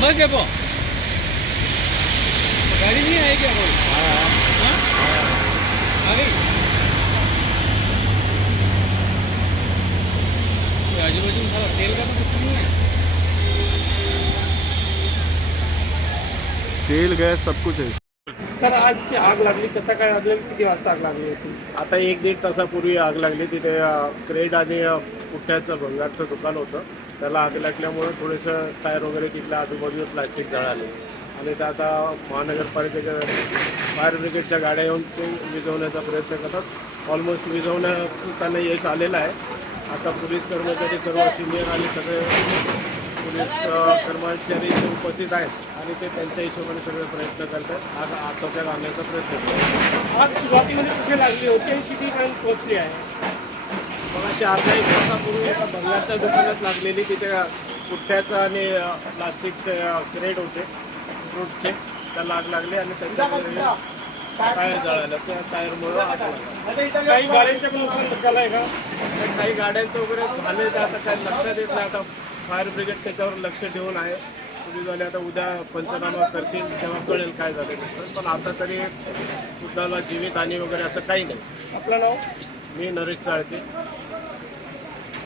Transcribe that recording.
पो गाड़ी नहीं आई क्या हाँ? आ गई ये आजूबाजू में सारा तेल का तो कुछ नहीं है। तेल, गैस सब कुछ आहे सर आज ती आग लागली. कसं काय लागली? किती वाजता आग लागली होती? आता एक दीड तासापूर्वी आग लागली. तिथे क्रेड आणि अ, पुठ्ठ्याचं भंगारचं दुकान होतं. त्याला आग लागल्यामुळे थोडंसं टायर वगैरे तिथल्या आजूबाजूला प्लास्टिक जळाले आणि ते आता महानगरपालिकेच्या फायर ब्रिगेडच्या गाड्या येऊन ते विझवण्याचा प्रयत्न करतात. ऑलमोस्ट विझवण्यात त्यांना यश आलेलं आहे. आता पोलीस कर्मचारी सर्व सिनियर आणि सगळे पोलीस कर्मचारी इथे उपस्थित आहेत आणि ते त्यांच्या हिशोबाने सगळे प्रयत्न करतात. आग आटोक्यात आणण्याचा प्रयत्न करतात आग सुरुवातीमध्ये कुठे लागली? होती आणि किती काळ पोहोचली आहे. मगाशी अर्धा एक तासापूर्वी एका बंगालच्या दुकानात लागलेली तिथे पुठ्ठ्याचं आणि प्लास्टिकचे अ, क्रेट होते फ्रूटचे. त्याला आग लागली आणि त्याच्यामध्ये टायर जळालं. त्या टायरमुळं आग लागली. काही गाड्यांच्या काही गाड्यांचं वगैरे झाले आता काही लक्षात येत नाही आता. फायर ब्रिगेड त्याच्यावर लक्ष ठेवून आहे. पोलीसवाले आता उद्या पंचनामा करतील तेव्हा कळेल काय झालं ते. पण आता तरी कुणाला जीवितहानी वगैरे असं काही नाही. आपलं नाव? मी नरेश चाळके.